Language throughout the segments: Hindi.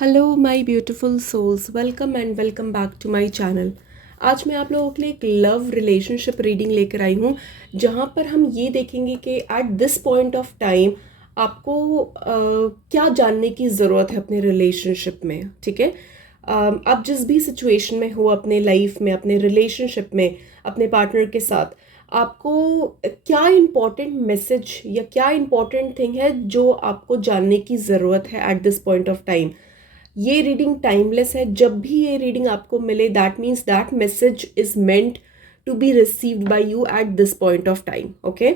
Hello my beautiful souls, welcome and welcome back to my channel. आज मैं आप लोगों के लिए एक लव रिलेशनशिप रीडिंग लेकर आई हूँ, जहाँ पर हम ये देखेंगे कि eight this point of time आपको क्या जानने की ज़रूरत है अपने रिलेशनशिप में। ठीक है, आप जिस भी सिचुएशन में हो अपने लाइफ में, अपने रिलेशनशिप में, अपने पार्टनर के साथ, आपको क्या इम्पोर्टेंट मैसेज या क्या इम्पोर्टेंट थिंग है जो आपको जानने की ज़रूरत है at this point of time. ये रीडिंग टाइमलेस है। जब भी ये रीडिंग आपको मिले, that means that message is meant to be received by you at this point of time. Okay,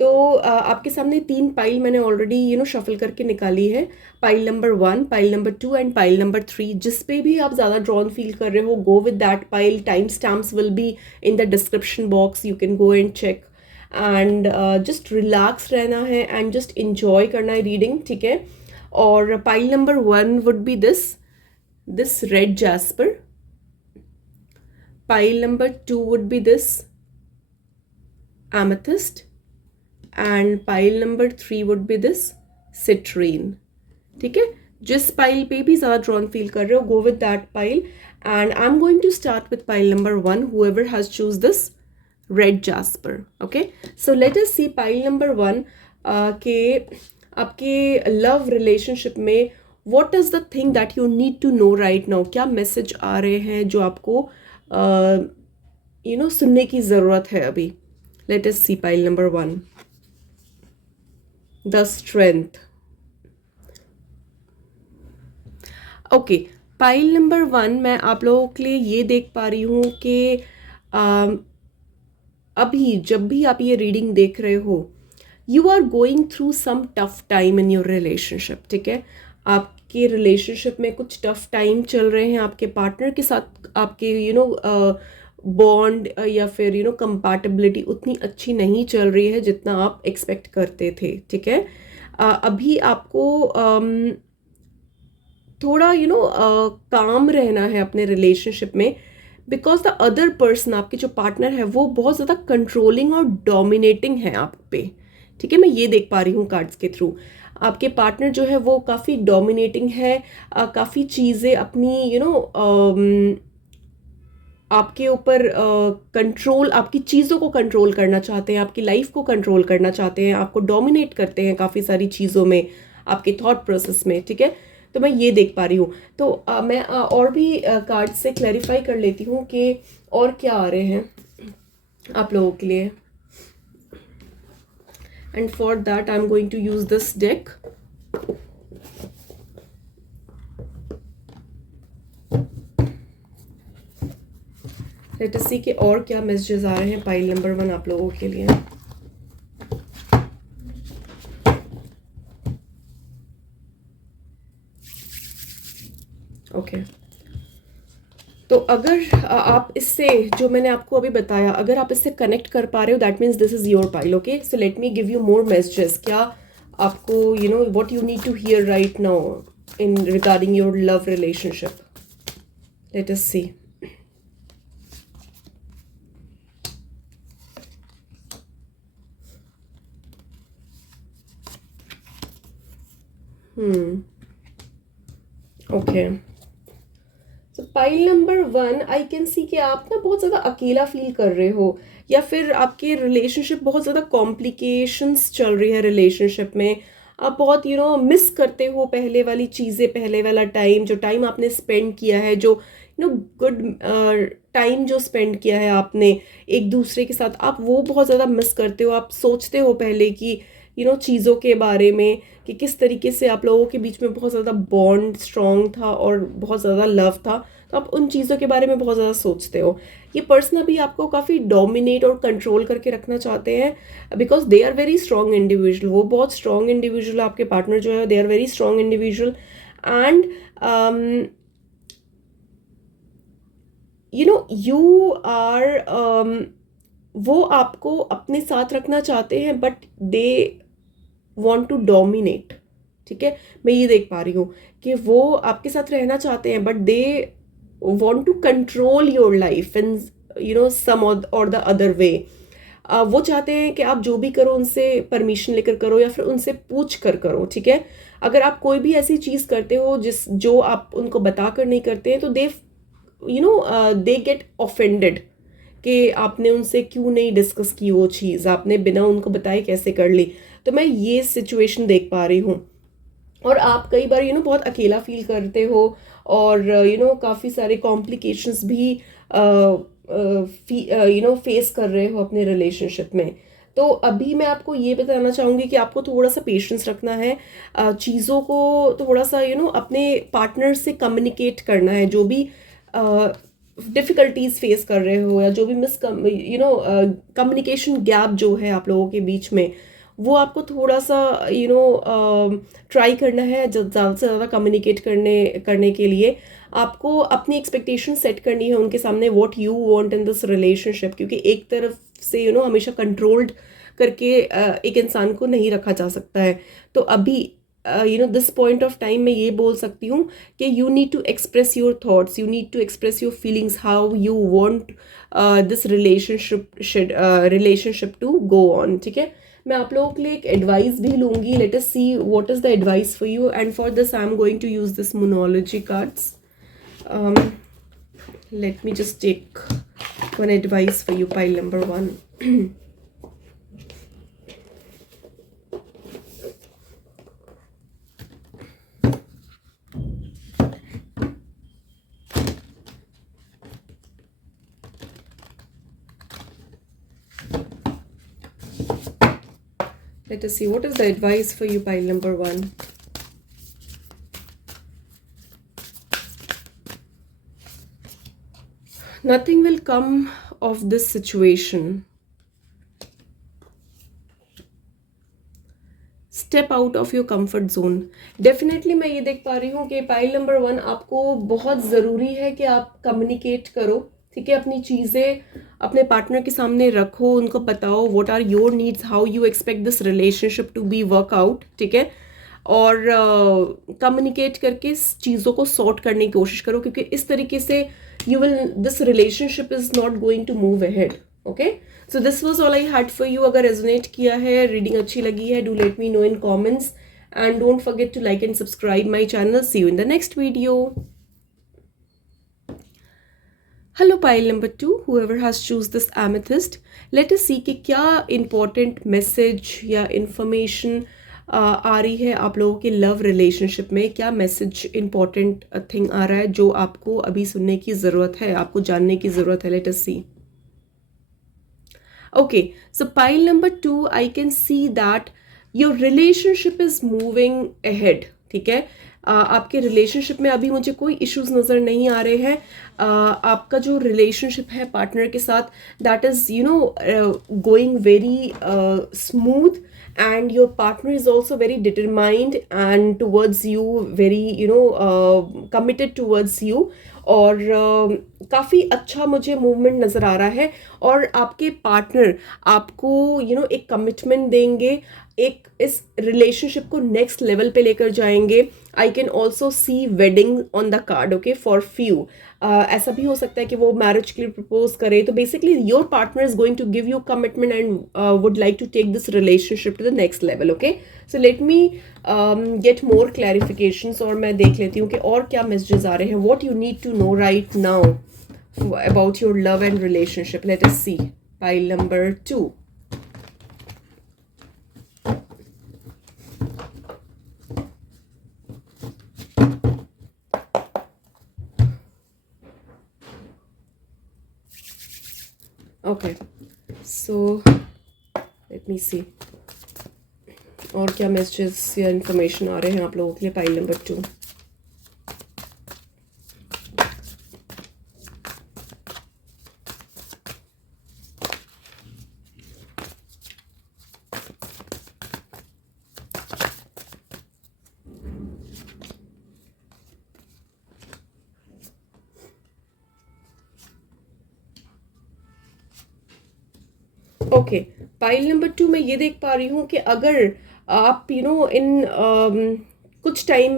तो आपके सामने तीन पाइल मैंने ऑलरेडी शफल करके निकाली है। Pile number 1, pile number 2 and pile number 3। जिस पे भी आप ज़्यादा ड्रॉन फील कर रहे हो, go with that pile. Time stamps will be in the description box, you can go and check and just relax रहना है एंड जस्ट इंजॉय करना है रीडिंग। ठीक है, और pile number 1 would be this red jasper. Pile number 2 would be this amethyst, and pile number 3 would be this citrine. ठीक है, जिस पाइल पे भी ज़्यादा ड्रॉन फील कर रहे हो, go with that pile. And I am going to start with pile number 1, whoever has choose this red jasper. Okay, so let us see pile number 1 के आपके लव रिलेशनशिप में what is the thing that you need to know right now. क्या मैसेज आ रहे हैं जो आपको सुनने की ज़रूरत है अभी। Let us see pile number 1, the strength. Okay, pile number 1 मैं आप लोगों के लिए ये देख पा रही हूँ कि अभी जब भी आप ये रीडिंग देख रहे हो, you are going through some tough time in your relationship. ठीक है, आपके रिलेशनशिप में कुछ टफ टाइम चल रहे हैं, आपके पार्टनर के साथ आपके बॉन्ड या फिर कंपैटिबिलिटी उतनी अच्छी नहीं चल रही है जितना आप एक्सपेक्ट करते थे। ठीक है, अभी आपको थोड़ा काम रहना है अपने रिलेशनशिप में, बिकॉज द अदर पर्सन, आपके जो पार्टनर है, वो बहुत ज़्यादा कंट्रोलिंग और डोमिनेटिंग है आप पे। ठीक है, मैं ये देख पा रही हूँ कार्ड्स के थ्रू। आपके पार्टनर जो है वो काफ़ी डोमिनेटिंग है, काफ़ी चीज़ें अपनी आपके ऊपर कंट्रोल, आपकी चीज़ों को कंट्रोल करना चाहते हैं, आपकी लाइफ को कंट्रोल करना चाहते हैं, आपको डोमिनेट करते हैं काफ़ी सारी चीज़ों में, आपके थॉट प्रोसेस में। ठीक है, तो मैं ये देख पा रही हूँ। तो मैं और भी कार्ड से क्लैरिफाई कर लेती हूँ कि और क्या आ रहे हैं आप लोगों के लिए। And for that I am going to use this deck. Let us see कि और क्या मैसेजेस आ रहे हैं पाइल नंबर 1 आप लोगों के लिए। ओके, तो अगर आप इससे, जो मैंने आपको अभी बताया, अगर आप इससे कनेक्ट कर पा रहे हो, that means this is your pile. Okay, so let me give you more messages. क्या आपको what you need to hear right now in regarding your love relationship. Let us see. Okay, तो pile number 1, I can see कि आप ना बहुत ज़्यादा अकेला फील कर रहे हो, या फिर आपके रिलेशनशिप बहुत ज़्यादा कॉम्प्लिकेशंस चल रही है रिलेशनशिप में। आप बहुत मिस करते हो पहले वाली चीज़ें, पहले वाला टाइम, जो टाइम आपने स्पेंड किया है, जो गुड टाइम जो स्पेंड किया है आपने एक दूसरे के साथ, आप वो बहुत ज़्यादा मिस करते हो। आप सोचते हो पहले कि चीज़ों के बारे में, कि किस तरीके से आप लोगों के बीच में बहुत ज़्यादा बॉन्ड स्ट्रॉन्ग था और बहुत ज़्यादा लव था। तो आप उन चीज़ों के बारे में बहुत ज़्यादा सोचते हो। ये पर्सन अभी आपको काफ़ी डोमिनेट और कंट्रोल करके रखना चाहते हैं, because they are very strong individual. वो बहुत स्ट्रॉन्ग इंडिविजुअल, आपके पार्टनर जो है, they are very strong individual. And you are वो आपको अपने साथ रखना चाहते हैं, but they want to dominate. ठीक है, मैं ये देख पा रही हूँ कि वो आपके साथ रहना चाहते हैं, but they want to control your life in some और द अदर वे। वो चाहते हैं कि आप जो भी करो उनसे परमिशन लेकर करो या फिर उनसे पूछ कर करो, ठीक है। अगर आप कोई भी ऐसी चीज़ करते हो जो आप उनको बता कर नहीं करते हैं, तो दे गेट ऑफेंडेड कि आपने उनसे क्यों नहीं डिस्कस की वो चीज़, आपने बिना उनको बताए कैसे कर ली। तो मैं ये सिचुएशन देख पा रही हूँ। और आप कई बार बहुत अकेला फील करते हो, और काफ़ी सारे कॉम्प्लिकेशंस भी फेस कर रहे हो अपने रिलेशनशिप में। तो अभी मैं आपको ये बताना चाहूँगी कि आपको थोड़ा सा पेशेंस रखना है, चीज़ों को थोड़ा सा अपने पार्टनर से कम्युनिकेट करना है, जो भी डिफ़िकल्टीज फेस कर रहे हो या जो भी कम्युनिकेशन गैप जो है आप लोगों के बीच में, वो आपको थोड़ा सा ट्राई करना है ज़्यादा से ज़्यादा कम्युनिकेट करने के लिए। आपको अपनी एक्सपेक्टेशन सेट करनी है उनके सामने, what you want in this relationship, क्योंकि एक तरफ से हमेशा कंट्रोल्ड करके एक इंसान को नहीं रखा जा सकता है। तो अभी दिस पॉइंट ऑफ टाइम मैं ये बोल सकती हूँ कि you need to express your thoughts, you need to express your feelings, how you want this relationship to go on, ठीक है। मैं आप लोगों के लिए एक एडवाइस भी लूंगी। Let us see what is the advice for you, and for this I am going to use this monology cards. Let me just take one advice for you, pile number 1. Let us see what is the advice for you, pile number 1. Nothing will come of this situation. Step out of your comfort zone. Definitely मैं ये देख पा रही हूँ कि पाइल नंबर 1 आपको बहुत ज़रूरी है कि आप कम्युनिकेट करो, ठीक है। अपनी चीज़ें अपने पार्टनर के सामने रखो, उनको बताओ what are your needs, how you expect this relationship to be work out, ठीक है। और कम्युनिकेट करके इस चीज़ों को सॉर्ट करने की कोशिश करो, क्योंकि इस तरीके से this relationship is not going to move ahead, okay. So this was all I had for you. अगर रेजोनेट किया है, रीडिंग अच्छी लगी है, do let me know in comments, and don't forget to like and subscribe my channel. See you in the next video. Hello pile number 2, whoever has choose this amethyst, let us see कि क्या important मैसेज या इंफॉर्मेशन आ रही है आप लोगों के लव रिलेशनशिप में. क्या मैसेज इंपॉर्टेंट थिंग आ रहा है जो आपको अभी सुनने की ज़रूरत है, आपको जानने की ज़रूरत है. Late us C. Okay, so pile number 2, I can see that your relationship is moving ahead, ठीक है. आपके रिलेशनशिप में अभी मुझे कोई इश्यूज नज़र नहीं आ रहे हैं. आपका जो रिलेशनशिप है पार्टनर के साथ, that is going very smooth, and your partner is also very determined and towards you, very committed towards you. और काफ़ी अच्छा मुझे मूवमेंट नज़र आ रहा है, और आपके पार्टनर आपको एक कमिटमेंट देंगे, एक इस रिलेशनशिप को नेक्स्ट लेवल पे लेकर जाएंगे. I can also see wedding on the card, okay, for few. ऐसा भी हो सकता है कि वो मैरिज के लिए प्रपोज करे. तो basically your partner is going to give you commitment and would like to take this relationship to the next level, okay. So let me get more clarifications, और मैं देख लेती हूँ कि और क्या मैसेजेस आ रहे हैं. What you need to know right now about your love and relationship. Let us see. Pile number 2. Okay, so let me see. और क्या मैसेजेस या इंफॉर्मेशन आ रहे हैं आप लोगों के लिए. Pile number 2. Okay, pile number 2 मैं ये देख पा रही हूँ कि अगर आप इन कुछ टाइम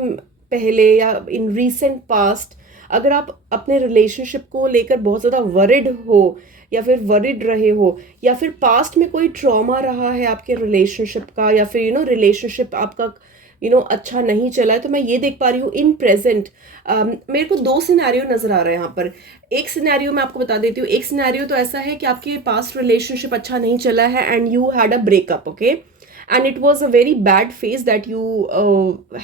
पहले या इन रीसेंट पास्ट, अगर आप अपने रिलेशनशिप को लेकर बहुत ज़्यादा वरिड हो, या फिर वरिड रहे हो, या फिर पास्ट में कोई ट्रॉमा रहा है आपके रिलेशनशिप का, या फिर रिलेशनशिप आपका अच्छा नहीं चला है, तो मैं ये देख पा रही हूँ इन प्रेजेंट मेरे को 2 सिनेरियो नज़र आ रहा है यहाँ पर। एक सिनेरियो मैं आपको बता देती हूँ। एक सिनेरियो तो ऐसा है कि आपके पास्ट रिलेशनशिप अच्छा नहीं चला है and you had a breakup, okay, and it was a very bad phase that you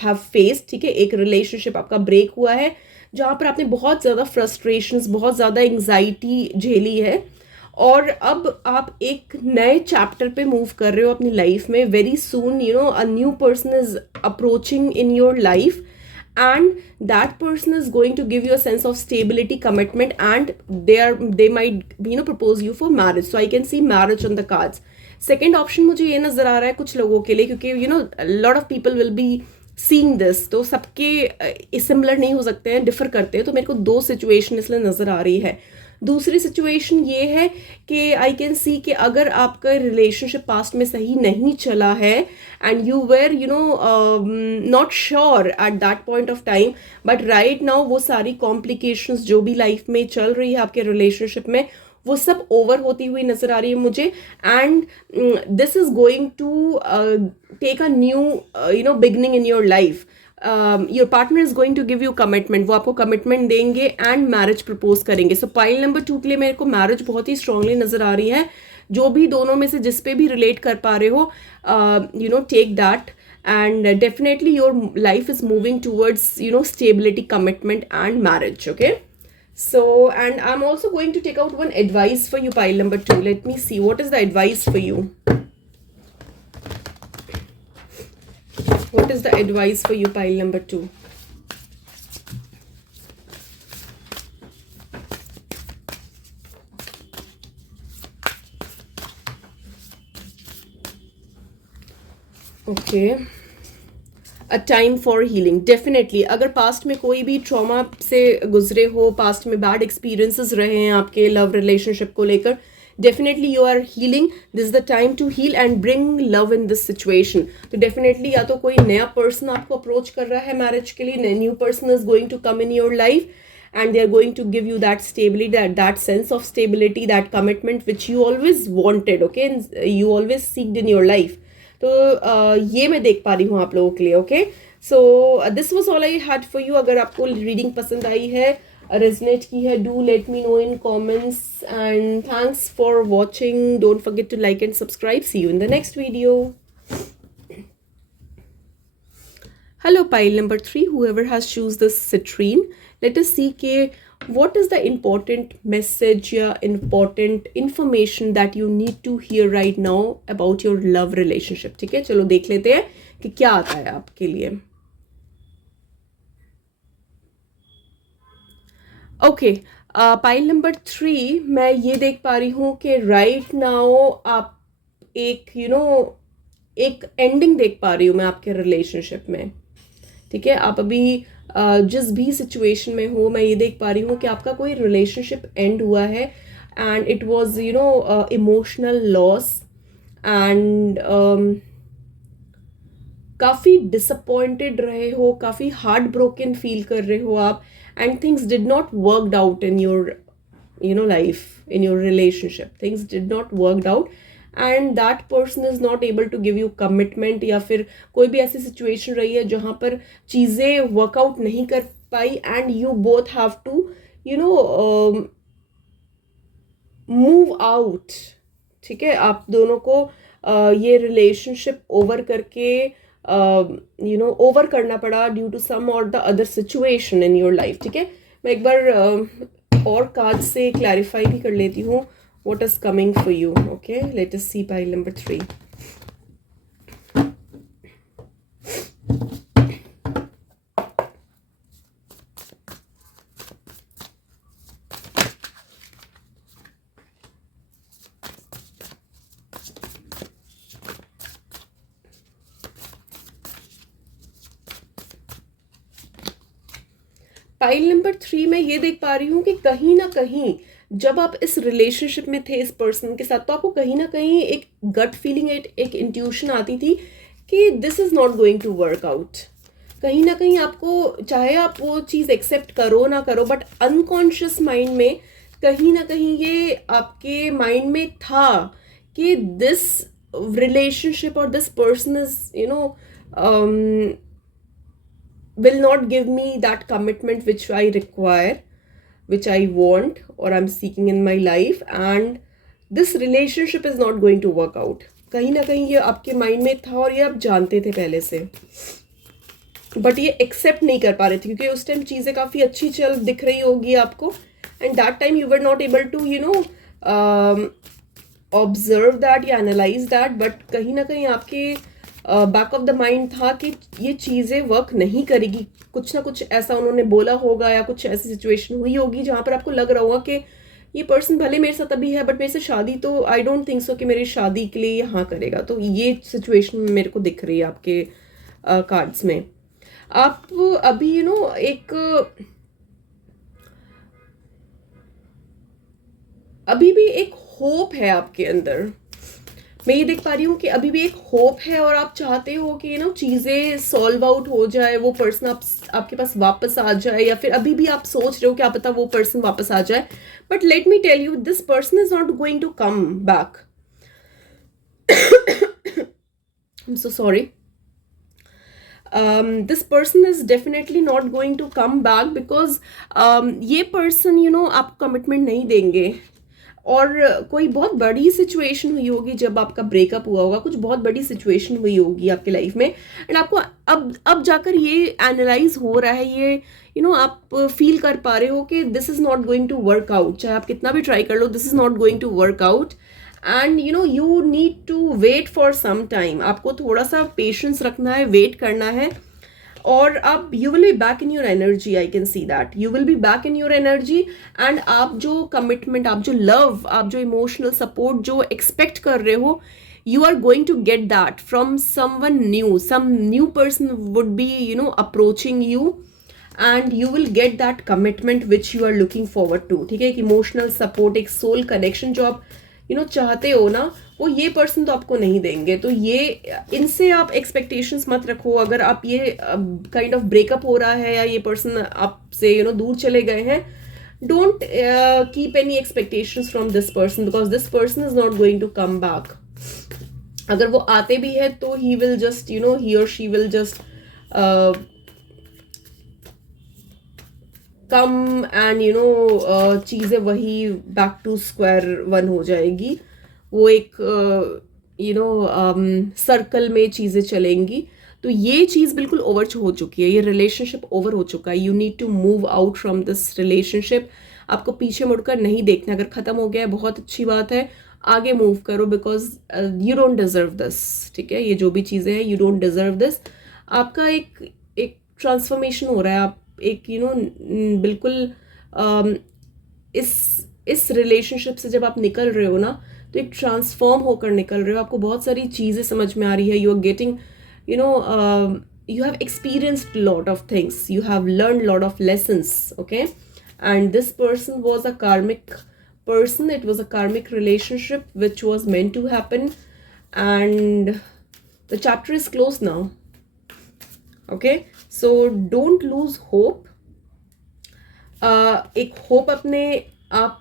have faced, ठीक है। एक रिलेशनशिप आपका ब्रेक हुआ है जहाँ पर आपने बहुत ज़्यादा फ्रस्ट्रेशंस, बहुत ज़्यादा एंग्जाइटी झेली है, और अब आप एक नए चैप्टर पे मूव कर रहे हो अपनी लाइफ में। Very soon a new person is approaching in your life and that person is going to give you a sense of stability, commitment, and they might propose you for marriage. So I can see marriage on the cards. Second option मुझे ये नजर आ रहा है कुछ लोगों के लिए, क्योंकि a lot of people will be seeing this, तो सबके सिमिलर नहीं हो सकते हैं, डिफर करते हैं, तो मेरे को 2 सिचुएशन इसलिए नजर आ रही है। दूसरी सिचुएशन ये है कि आई कैन सी कि अगर आपका रिलेशनशिप पास्ट में सही नहीं चला है and you were not sure at that point of time, but right now वो सारी कॉम्प्लिकेशंस जो भी लाइफ में चल रही है आपके रिलेशनशिप में, वो सब ओवर होती हुई नजर आ रही है मुझे, and this is going to take a new beginning in your life. Your partner is going to give you commitment, वो आपको कमिटमेंट देंगे एंड मैरिज प्रपोज करेंगे। सो पाइल नंबर 2 के लिए मेरे को मैरिज बहुत ही स्ट्रांगली नजर आ रही है। जो भी दोनों में से जिस पे भी रिलेट कर पा रहे हो, take that, and definitely your life is moving towards stability, commitment, and marriage. Okay, so and I'm also going to take out one advice for you, pile number 2. Let me see what is the advice for you. What is the advice for you, pile number 2? Okay, a time for healing. Definitely अगर पास्ट में कोई भी ट्रॉमा से गुजरे हो, पास्ट में बैड एक्सपीरियंसेस रहे हैं आपके लव रिलेशनशिप को लेकर, definitely you are healing. This is the time to heal and bring love in this situation. तो डेफिनेटली या तो कोई नया पर्सन आपको अप्रोच कर रहा है मैरिज के लिए, new person is going to come in your life and they are going to give you that stability, that sense of stability, that commitment which you always wanted, okay, and you always seeked in your life. तो ये मैं देख पा रही हूँ आप लोगों के लिए। Okay, so this was all I had for you. अगर आपको रीडिंग पसंद आई है, रेजनेट की है, do let me know in comments, and thanks for watching. Don't forget to like and subscribe. See you in the next video. Hello, pile number 3, whoever has choose this citrine. Let us see what is the important message or important information that you need to hear right now about your love relationship. ठीक है, चलो देख लेते हैं कि क्या आता है आपके लिए। ओके, पाइल नंबर 3 मैं ये देख पा रही हूँ कि राइट नाउ आप एक एक एंडिंग देख पा रही हूँ मैं आपके रिलेशनशिप में। ठीक है, आप अभी जिस भी सिचुएशन में हो, मैं ये देख पा रही हूँ कि आपका कोई रिलेशनशिप एंड हुआ है and it was emotional loss, and काफ़ी डिसअपॉइंटेड रहे हो, काफ़ी हार्ट ब्रोकन फील कर रहे हो आप, and things did not worked out in your life, in your relationship things did not worked out, and that person is not able to give you commitment, या फिर कोई भी ऐसी सिचुएशन रही है जहाँ पर चीज़ें वर्कआउट नहीं कर पाई and you both have to move out. ठीक है, आप दोनों को ये रिलेशनशिप ओवर करके ओवर करना पड़ा ड्यू टू सम और the other situation in your life. ठीक है, मैं एक बार और कार्ड से क्लैरिफाई भी कर लेती हूँ what is coming for you. Okay, let us see pile number 3. Pile number 3 में ये देख पा रही हूँ कि कहीं ना कहीं जब आप इस रिलेशनशिप में थे इस पर्सन के साथ, तो आपको कहीं ना कहीं एक गट फीलिंग, एक इंट्यूशन आती थी कि this is not going to work out. कहीं ना कहीं आपको, चाहे आप वो चीज़ एक्सेप्ट करो ना करो, बट अनकॉन्शियस माइंड में कहीं ना कहीं ये आपके माइंड में था कि दिस रिलेशनशिप और this person is will not give me that commitment which I require, which I want or I'm seeking in my life, and this relationship is not going to work out. कहीं ना कहीं ये आपके माइंड में था और ये आप जानते थे पहले से, बट ये एक्सेप्ट नहीं कर पा रहे थे क्योंकि उस टाइम चीज़ें काफ़ी अच्छी चल दिख रही होगी आपको, and that time you were not able to observe that या एनालाइज दैट, बट कहीं ना कहीं आपके बैक ऑफ द माइंड था कि ये चीज़ें वर्क नहीं करेगी, कुछ ना कुछ ऐसा उन्होंने बोला होगा या कुछ ऐसी सिचुएशन हुई होगी जहाँ पर आपको लग रहा होगा कि ये पर्सन भले मेरे साथ अभी है बट मेरे से शादी तो आई डोंट थिंक सो कि मेरी शादी के लिए हाँ करेगा। तो ये सिचुएशन मेरे को दिख रही है आपके कार्ड्स में। आप अभी अभी भी एक होप है आपके अंदर, मैं ये देख पा रही हूँ कि अभी भी एक होप है और आप चाहते हो कि चीज़ें सॉल्व आउट हो जाए, वो पर्सन आपके पास वापस आ जाए, या फिर अभी भी आप सोच रहे हो क्या पता वो पर्सन वापस आ जाए। But let me tell you, this person is not going to come back. I am so sorry. this person is definitely not going to come back because ये person आपको कमिटमेंट नहीं देंगे, और कोई बहुत बड़ी सिचुएशन हुई होगी जब आपका ब्रेकअप हुआ होगा, कुछ बहुत बड़ी सिचुएशन हुई होगी आपके लाइफ में, एंड आपको अब जाकर ये एनालाइज हो रहा है, ये आप फील कर पा रहे हो कि this is not going to work out, चाहे आप कितना भी ट्राई कर लो, this is not going to work out, and you need to wait for some time. आपको थोड़ा सा पेशेंस रखना है, वेट करना है, और आप you will be back in your energy. I can see that you will be back in your energy, and आप जो कमिटमेंट, आप जो लव, आप जो इमोशनल सपोर्ट जो एक्सपेक्ट कर रहे हो, you are going to get that from someone new. Some new person would be approaching you, and you will get that commitment which you are looking forward to। ठीक है, एक इमोशनल सपोर्ट, एक सोल कनेक्शन जो आप चाहते हो ना, वो ये पर्सन तो आपको नहीं देंगे। तो ये इनसे आप एक्सपेक्टेशंस मत रखो। अगर आप ये काइंड ऑफ ब्रेकअप हो रहा है या ये पर्सन आपसे दूर चले गए हैं, don't keep any expectations from this person, because this person is not going to come back. अगर वो आते भी है तो ही विल जस्ट ही और she will just come and चीज़ें वही बैक टू स्क्वायर वन हो जाएगी। वो एक सर्कल में चीज़ें चलेंगी। तो ये चीज़ बिल्कुल ओवर हो चुकी है, ये रिलेशनशिप ओवर हो चुका है। You need to move out from this relationship. आपको पीछे मुड़कर नहीं देखना। अगर ख़त्म हो गया है बहुत अच्छी बात है, आगे मूव करो, because you don't deserve this. ठीक है, ये जो भी चीज़ें हैं, यू डोंट डिजर्व दिस। आपका एक ट्रांसफॉर्मेशन हो रहा है। आप एक बिल्कुल इस रिलेशनशिप से जब आप निकल रहे हो ना, तो एक ट्रांसफॉर्म होकर निकल रहे हो। आपको बहुत सारी चीज़ें समझ में आ रही है। You are getting you have experienced lot of things, you have learned lot of lessons, okay? And this person was a karmic person, it was a karmic relationship which was meant to happen, and the chapter is closed now, okay? So don't lose hope। एक होप अपने आप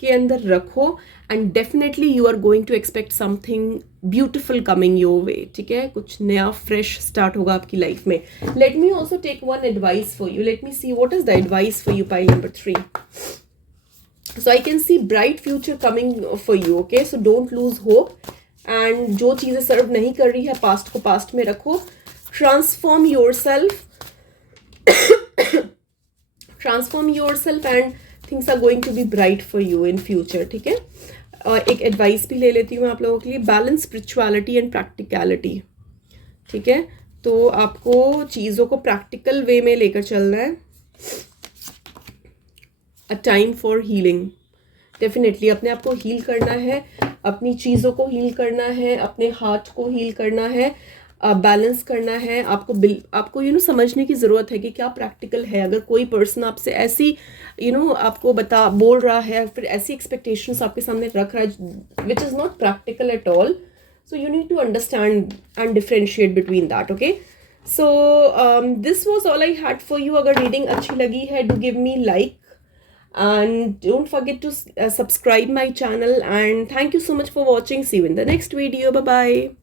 के अंदर रखो, and definitely you are going to expect something beautiful coming your way. ठीक है, कुछ नया फ्रेश स्टार्ट होगा आपकी लाइफ में। Let me also take one advice for you. Let me see what is the advice for you, pile number 3। So I can see bright future coming for you, okay? So don't lose hope, and जो चीज़ें सर्व नहीं कर रही है, पास्ट को पास्ट में रखो। Transform yourself, transform yourself, and things are going to be bright for you in future. ठीक है, एक एडवाइस भी ले लेती हूँ आप लोगों के लिए। Balance spirituality and practicality. ठीक है, तो आपको चीज़ों को प्रैक्टिकल वे में लेकर चलना है। A time for healing. Definitely अपने आप को हील करना है, अपनी चीज़ों को हील करना है, अपने हार्ट को हील करना है, बैलेंस करना है। आपको समझने की ज़रूरत है कि क्या प्रैक्टिकल है। अगर कोई पर्सन आपसे ऐसी आपको बोल रहा है, फिर ऐसी एक्सपेक्टेशंस आपके सामने रख रहा है which is not practical at all, so you need to understand and differentiate between that, okay? So this was all I had for you. अगर रीडिंग अच्छी लगी है, do give me like and don't forget to subscribe my channel, and thank you so much for watching. See you in the next video. Bye bye.